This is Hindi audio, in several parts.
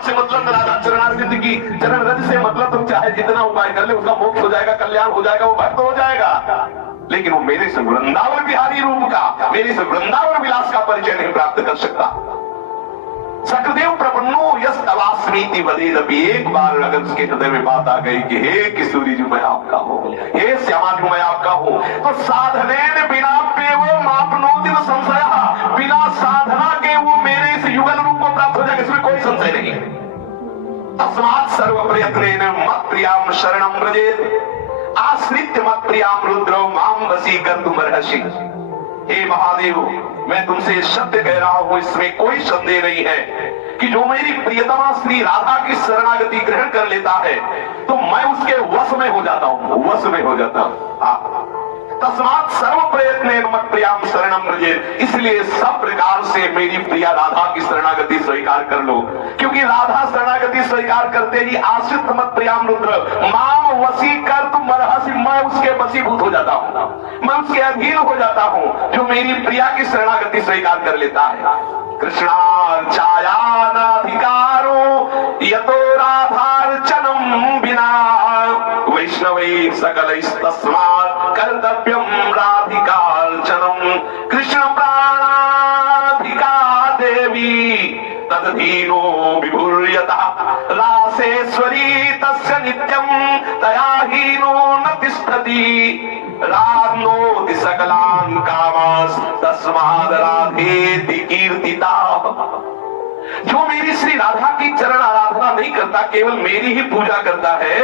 से मतलब राधा चरणारविंद की चरण रज से मतलब तुम चाहे जितना उपाय कर ले उसका मोक्ष हो जाएगा, कल्याण हो जाएगा, वो भक्त हो जाएगा। लेकिन वो मेरे से वृंदावन बिहारी रूप का, मेरे से वृंदावन विलास का परिचय नहीं प्राप्त कर सकता। सकदेव प्रपन्नो यस तवास्मीति वदेदपि, एक बार अगर उसके हृदय में बात आ गई कि हे किशोरी जी मैं आपका हूँ, हे श्यामा जी मैं आपका हूँ, तो साधने बिना पेवो मापनोदिन संशय, बिना साधना के वो मेरे इस युगल रूप को प्राप्त हो जाएगा, इसमें कोई संशय नहीं। तस्मात् सर्व प्रयत्नेन मत् प्रियाम शरणं व्रजेत्, आश्रित्य मत् प्रियाम रुद्रो माम वशीकर्तुम अर्हसि। हे महादेव, मैं तुमसे सत्य कह रहा हूं, इसमें कोई संदेह नहीं है कि जो मेरी प्रियतमा श्री राधा की शरणागति ग्रहण कर लेता है तो मैं उसके वश में हो जाता हूं, वश में हो जाता हूं। तस्मात् सर्व प्रयत्नेन मत् प्रियाम शरणं व्रजेत्, इसलिए सब प्रकार से मेरी प्रिया राधा की शरणागति स्वीकार कर लो, क्योंकि राधा शरणागति स्वीकार करते ही आश्रित मत् प्रियाम रुद्र माम वशीकर्तुम अर्हसि, मैं उसके वशीभूत हो जाता हूं, मैं उसके अधीन हो जाता हूं, जो मेरी प्रिया की शरणागति स्वीकार कर लेता है। कृष्णार्चायानाधिकारो यतो राधार्चनम बिना, वैष्णवै सकलैस्तस्मात् कर्तव्यम राधिकार्चनम। कृष्ण प्राणाधिका देवी तदधीनो विभूर्यतः, रासेश्वरी तस्य नित्यं तया हीनो न तिष्ठति, राधनोति सकलान् कामास् तस्माद् राधेति कीर्तिता। जो मेरी श्री राधा की चरण आराधना नहीं करता, केवल मेरी ही पूजा करता है,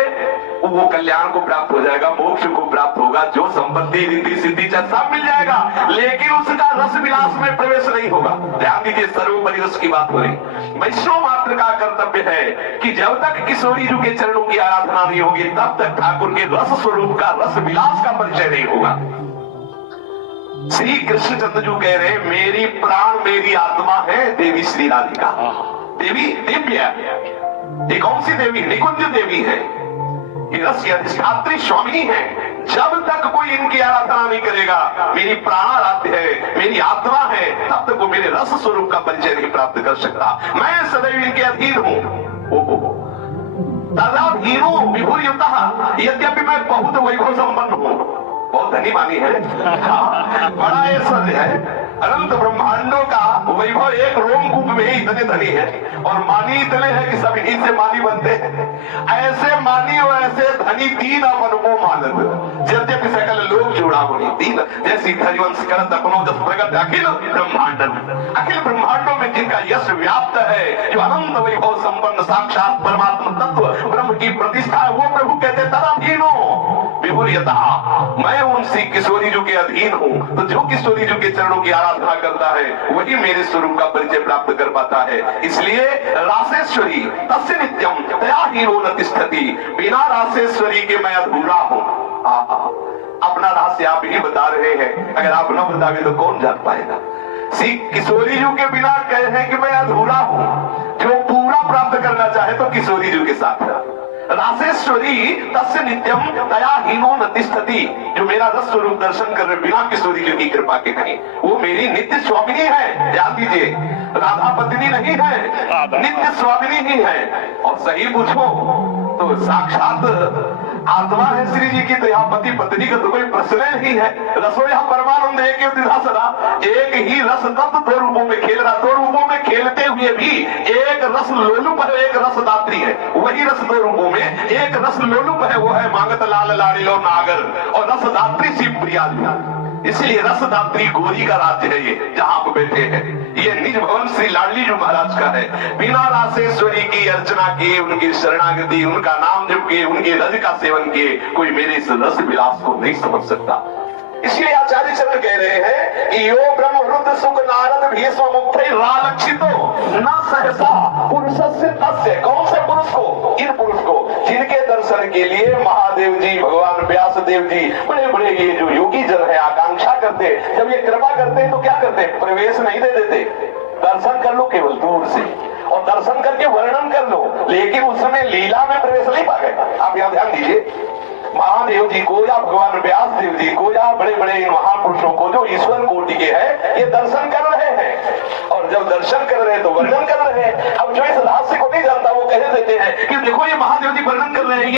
वो कल्याण को प्राप्त हो जाएगा, मोक्ष को प्राप्त होगा, जो संपत्ति रिद्धि सिद्धि सब मिल जाएगा, लेकिन उसका रस विलास में प्रवेश नहीं होगा। ध्यान दीजिए, सर्वोपरि रस की बात हो रही। वैष्णव मात्र का कर्तव्य है कि जब तक किशोरी जी के चरणों की आराधना नहीं होगी तब तक ठाकुर के रस स्वरूप का, रस विलास का परिचय नहीं होगा। श्री कृष्णचंद्र जी कह रहे, मेरी प्राण मेरी आत्मा है देवी श्री राधिका। देवी दिव्य, ये कौन सी देवी? निकुंज देवी है, ये रस की अधिष्ठात्री स्वामिनी है। जब तक कोई इनकी आराधना नहीं करेगा, मेरी प्राणाराध्य है, मेरी आत्मा है, तब तक वो मेरे रस स्वरूप का परिचय नहीं प्राप्त कर सकता। मैं सदैव इनके अधीन हूं। तदाधीनो विभूर्युतः, यद्यपि मैं बहुत वैभव संपन्न हूं, बहुत धनी मानी है, बड़ा ऐश्वर्य है, अनंत ब्रह्मांडों का वैभव एक रोमकूप में ही इतने धनी है, और मानी इतने हैं कि सब इन्हीं से मानी बनते हैं। ऐसे मानी और ऐसे धनी दीन अपन को मानद, यद्यपि सकल लोग चूड़ामणि दीन, जैसी हरिवंश करत अपनो जस प्रगट अखिल ब्रह्मांड, अखिल ब्रह्मांडों में जिनका यश व्याप्त है, जो अनंत वैभव संपन्न साक्षात परमात्मा तत्व ब्रह्म की प्रतिष्ठा है, वो प्रभु कहते तदाधीनो विभूर्यतः, मैं उन श्री किशोरी जी के अधीन हूं। तो जो किशोरी जी के चरणों की आराधना करता है वही मेरे स्वरूप का परिचय प्राप्त कर पाता है। इसलिए रासेश्वरी तस्य नित्यम तया हीनो न तिष्ठति, बिना रासेश्वरी के मैं अधूरा हूं। अपना रहस्य आप ही बता रहे हैं, अगर आप न बतावे तो कौन जान पाएगा। श्री किशोरी जी के बिना कह रहे हैं कि मैं अधूरा हूं। जो पूरा प्राप्त करना चाहे तो किशोरी जी के साथ रासेश्वरी तस्य नित्यम तया हीनो न तिष्ठति, जो मेरा रस स्वरूप दर्शन कर रहे बिना किशोरी जी की कृपा के नहीं, वो मेरी नित्य स्वामिनी है। ध्यान दीजिए, राधा पत्नी नहीं है, नित्य स्वामिनी ही है। और सही पूछो तो साक्षात आत्मा है श्री जी की, तो यहाँ पति पत्नी का तो कोई प्रश्न ही है। रसो यहाँ परमानंद एक एक ही रस तत्व दो रूपों में खेल रहा, दो रूपों में खेलते हुए भी एक रस लोलुप है, एक रस दात्री है। वही रस दो रूपों में, एक रस लोलुप है, वो है मांगत लाल लाड़िलो नागर, और रस दात्री शिव प्रिया। इसलिए रसदात्री गोरी का राज्य है ये, जहां आप बैठे हैं। ये निज भवन श्री लाडली जी महाराज का है। बिना रासेश्वरी की अर्चना किए, उनकी शरणागति, उनका नाम जप किए, उनके रज का सेवन किए, कोई मेरे इस रस विलास को नहीं समझ सकता। इसलिए आचार्य चंद्र कह रहे हैं कि यो ब्रह्म रुद्र सुख नारद भीष्म मुक्तै रालक्षितो न सहसा पुरुषस्य तस्य। कौन से पुरुष को? इन पुरुष को जिनके दर्शन के लिए महादेव जी, भगवान व्यास देव जी, बड़े बड़े ये जो योगी जन है आकांक्षा करते, जब ये कृपा करते हैं तो क्या करते? प्रवेश नहीं दे देते, दर्शन कर लो केवल दूर से, और दर्शन करके वर्णन कर लो, लेकिन उसमें लीला में प्रवेश नहीं पा गए। आप यहाँ ध्यान दीजिए, महादेव जी को या भगवान व्यास देव जी को या बड़े बड़े इन महापुरुषों को जो ईश्वर कोटि के हैं, ये दर्शन कर रहे हैं, और जब दर्शन कर रहे हैं तो वर्णन कर रहे हैं। अब जो इस रहस्य को नहीं जानता कह देते हैं कि देखो ये महादेव जी वर्णन कर रहे हैं